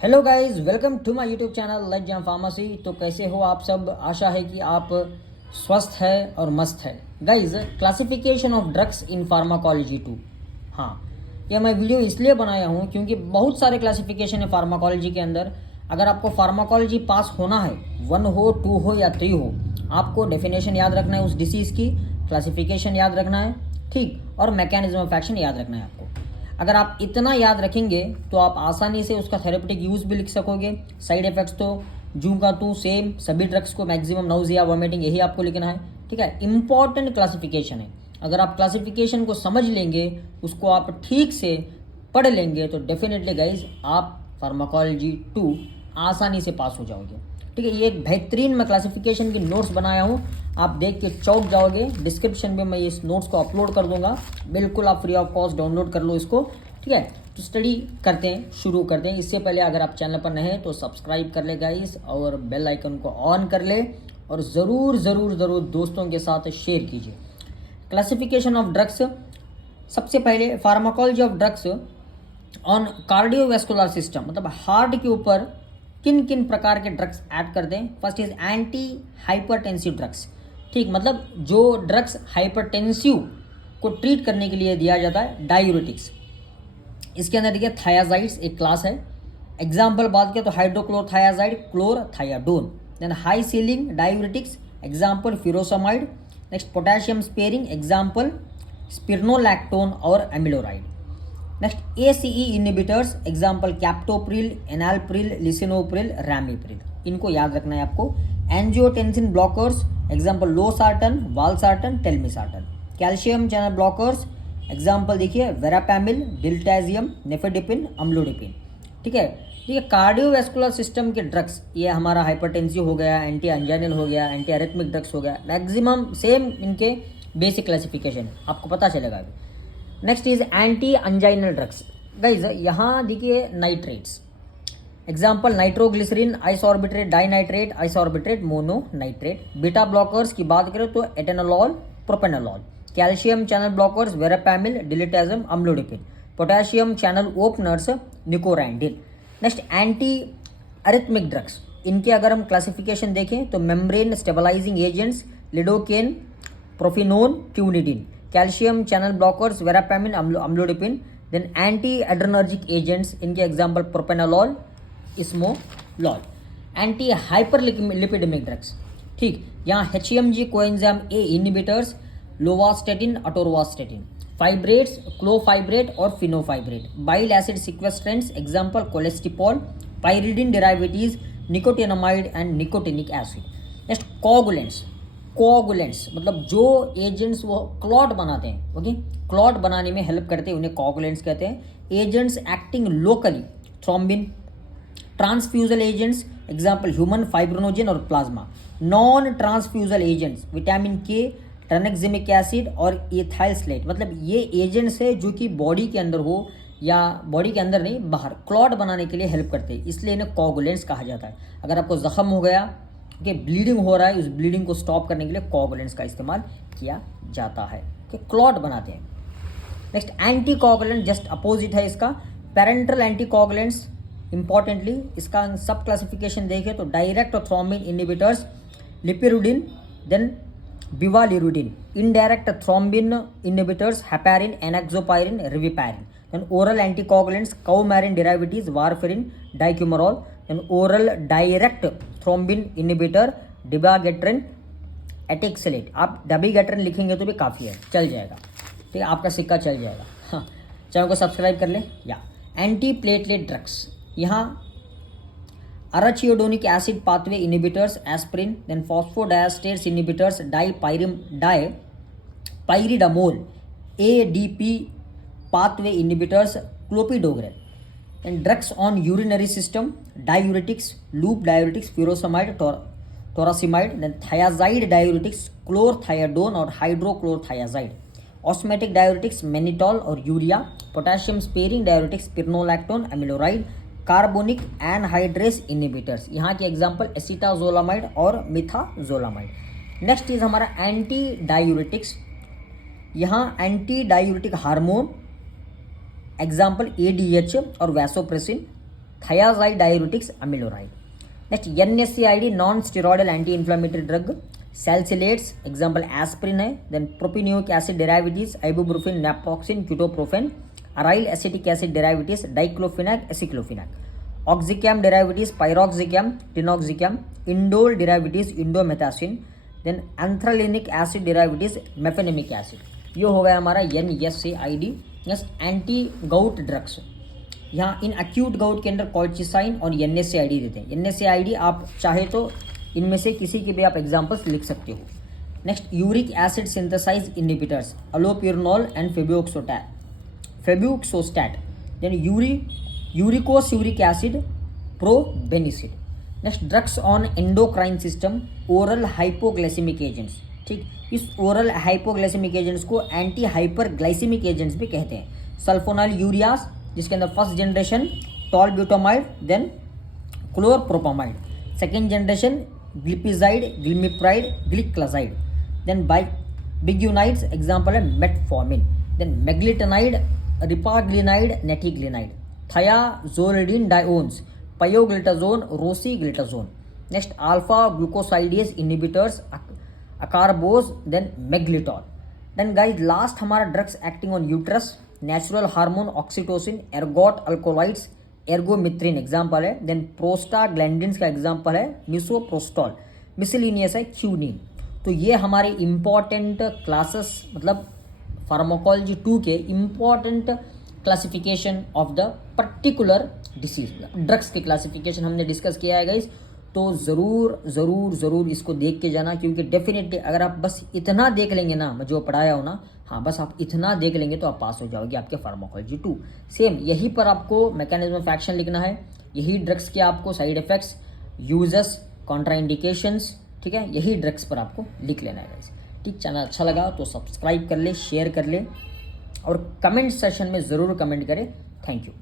Hello guys, welcome to my YouTube channel let's jam pharmacy. तो कैसे हो आप सब? आशा है कि आप स्वस्थ है और मस्त है। Guys, classification of drugs in pharmacology 2। हाँ, यह मैं वीडियो इसलिए बनाया हूँ क्योंकि बहुत सारे क्लासिफिकेशन है फार्माकोलॉजी के अंदर। अगर आपको फार्माकोलॉजी पास होना है, 1 हो, 2 हो या 3 हो, आपको डेफिनेशन याद रखना है उस डिसीज़ की, क्लासिफिकेशन याद रखना है, ठीक, और मैकेनिज्म ऑफ एक्शन याद रखना है आपको। अगर आप इतना याद रखेंगे तो आप आसानी से उसका थेरेपेटिक यूज़ भी लिख सकोगे। साइड इफेक्ट्स तो जू का तू सेम, सभी ड्रग्स को मैक्सिमम नाउजिया, वॉमिटिंग, यही आपको लिखना है, ठीक है। इंपॉर्टेंट क्लासिफिकेशन है। अगर आप क्लासिफिकेशन को समझ लेंगे, उसको आप ठीक से पढ़ लेंगे तो डेफिनेटली गाइज आप फार्माकोलॉजी 2 आसानी से पास हो जाओगे, ठीक है। ये एक बेहतरीन मैं क्लासिफिकेशन की नोट्स बनाया हूँ, आप देख के चौंक जाओगे। डिस्क्रिप्शन में मैं इस नोट्स को अपलोड कर दूंगा, बिल्कुल आप फ्री ऑफ कॉस्ट डाउनलोड कर लो इसको, ठीक है। तो स्टडी करते हैं, शुरू करते हैं। इससे पहले अगर आप चैनल पर नए हैं तो सब्सक्राइब कर ले गाइस, और बेल आइकन को ऑन कर ले, और ज़रूर ज़रूर ज़रूर दोस्तों के साथ शेयर कीजिए। क्लासिफिकेशन ऑफ ड्रग्स, सबसे पहले pharmacology of drugs on cardiovascular system, मतलब हार्ट के ऊपर किन किन प्रकार के ड्रग्स ऐड कर दें। First is anti hypertensive drugs, ठीक, मतलब जो ड्रग्स हाइपरटेंसिव को ट्रीट करने के लिए दिया जाता है, डायूरेटिक्स। इसके अंदर देखिए थायाजाइड्स एक क्लास है। एग्जाम्पल बात करें तो hydrochlorothiazide, chlorthalidone. Then high ceiling diuretics, example furosemide. Next potassium sparing, example spironolactone और amiloride. Next ACE inhibitors, example captopril, enalapril, lisinopril, ramipril. इनको याद रखना है आपको। Angiotensin blockers, example losartan, valsartan, telmisartan. Calcium channel blockers, example देखिए verapamil, डिल्टाजियम, नेफेडिपिन, amlodipine, ठीक है। देखिए कार्डियोवैस्कुलर सिस्टम के ड्रग्स, ये हमारा हाइपरटेंसिव हो गया, एंटी एंजाइनल हो गया, एंटी एरिथमिक ड्रग्स हो गया, मैक्सिमम सेम इनके बेसिक क्लासिफिकेशन आपको पता चलेगा अभी। Next is anti anginal drugs. Guys यहाँ देखिए nitrates, example nitroglycerin, isosorbide dinitrate, isosorbide mononitrate. Beta blockers की बात करें तो atenolol, propranolol. Calcium channel blockers, verapamil, diltiazem, amlodipine. Potassium channel openers, nicorandil. Next anti arrhythmic drugs, इनके अगर हम classification देखें तो membrane stabilising agents, lidocaine, propafenone, quinidine. Calcium channel blockers, verapamil, amlodipine. Then anti adrenergic agents, इनके example propranolol, esmolol. Anti hyperlipidaemic drugs, ठीक, यहाँ HMG coenzyme A inhibitors, lovastatin, atorvastatin. Fibrates, clofibrate और fenofibrate. Bile acid sequestrants, example colestipol, pyridine derivatives, nicotinamide and nicotinic acid. Next coagulants, coagulants मतलब जो agents वो clot बनाते हैं, okay, clot बनाने में हेल्प करते हैं, उन्हें कोगुलेंट्स कहते हैं। Agents acting locally, thrombin. Transfusional agents, example human fibrinogen और plasma. Non transfusional agents, vitamin K, tranexamic acid और एथाइल स्लेट, मतलब ये एजेंट्स है जो कि बॉडी के अंदर हो, या बॉडी के अंदर नहीं, बाहर क्लॉट बनाने के लिए हेल्प करते हैं, इसलिए इन्हें कोगुलेंट्स कहा जाता है। अगर आपको जख्म हो गया, कि ब्लीडिंग हो रहा है, उस ब्लीडिंग को स्टॉप करने के लिए कोगुलेंट्स का इस्तेमाल किया जाता है, कि क्लॉट बनाते हैं। Next anti coagulant, just opposite है इसका, पेरेंट्रल एंटी कोगुलेंट्स। इंपॉर्टेंटली इसका सब क्लासिफिकेशन देखें तो direct thrombin inhibitors, lepirudin, then bivalirudin. Indirect thrombin inhibitors, heparin, enoxaparin, reviparin. Then oral anticoagulants, coumarin derivatives, warfarin, dicumarol. Then oral direct thrombin inhibitor, dabigatran, etexilate. आप dabigatran लिखेंगे तो भी काफ़ी है, चल जाएगा, ठीक है, आपका सिक्का चल जाएगा। हाँ, चैनल को सब्सक्राइब कर ले। या एंटी प्लेटलेट ड्रग्स, यहाँ arachidonic acid pathway inhibitors, aspirin. Then phosphodiesterase inhibitors, dipyridamole. ADP pathway inhibitors, clopidogrel. And drugs on urinary system, diuretics, loop diuretics, furosemide, torsemide. Then thiazide diuretics, chlorthalidone और hydrochlorothiazide. Osmotic diuretics, mannitol और urea. Potassium sparing diuretics, spironolactone, amiloride. Carbonic anhydrase inhibitors, यहाँ के example acetazolamide और methazolamide. Next is हमारा anti diuretics, यहाँ anti diuretic hormone, example ADH और vasopressin. thiazide diuretics amiloride. Next, NSAID non steroidal anti inflammatory drug, salicylates example aspirin है, then propanoic acid derivatives ibuprofen, naproxen, ketoprofen, aryl acetic acid derivatives diclofenac, aceclofenac, oxycam derivatives pyroxicam, tinoxicam, indole derivatives indomethacin, then anthralinic acid derivatives mefenamic acid. ये हो गया हमारा NSAID, anti gout drugs. यहाँ in acute gout के अंदर कॉल्चिसाइन और NSAID देते हैं। NSAID आप चाहे तो इनमें से किसी के भी आप एग्जांपल्स लिख सकते हो। Next, uric acid synthesis inhibitors allopurinol and febuxostat, then uricosuric acid probenecid. Next, drugs on endocrine system, oral hypoglycemic agents. ठीक, इस ओरल हाइपोग्लाइसेमिक एजेंट्स को एंटी हाइपरग्लाइसेमिक एजेंट्स भी कहते हैं। सल्फोनाइल यूरियास, जिसके अंदर first generation tolbutamide, then chlorpropamide, second generation glipizide, glimepiride, gliclazide, then biguanides example है metformin, then meglitinide, repaglinide, nateglinide, thiazolidinediones, pioglitazone, rosiglitazone. Next, alpha glucosidase inhibitors acarbose, then मेग्लिटॉल। Then guys last हमारा drugs acting on uterus, natural hormone oxytocin, ergot alkaloids, ergometrine example है, then prostaglandins का example है misoprostol, miscellaneous है quinine. तो ये हमारे important classes, मतलब pharmacology 2 के important classification of the particular disease, drugs के क्लासिफिकेशन हमने डिस्कस किया है गाइस। तो ज़रूर इसको देख के जाना, क्योंकि डेफिनेटली अगर आप बस इतना देख लेंगे ना, मैं जो पढ़ाया हूँ ना, हाँ बस आप इतना देख लेंगे तो आप पास हो जाओगे आपके फार्माकोलॉजी 2। सेम यहीं पर आपको मैकेनिज्म ऑफ एक्शन लिखना है, यही ड्रग्स के आपको साइड इफेक्ट्स, यूजर्स, कॉन्ट्राइंडिकेशंस, ठीक है, यही ड्रग्स पर आपको लिख लेना है गाइस। ठीक, चैनल अच्छा लगा तो सब्सक्राइब कर ले, शेयर कर ले और कमेंट सेशन में ज़रूर कमेंट करें। Thank you.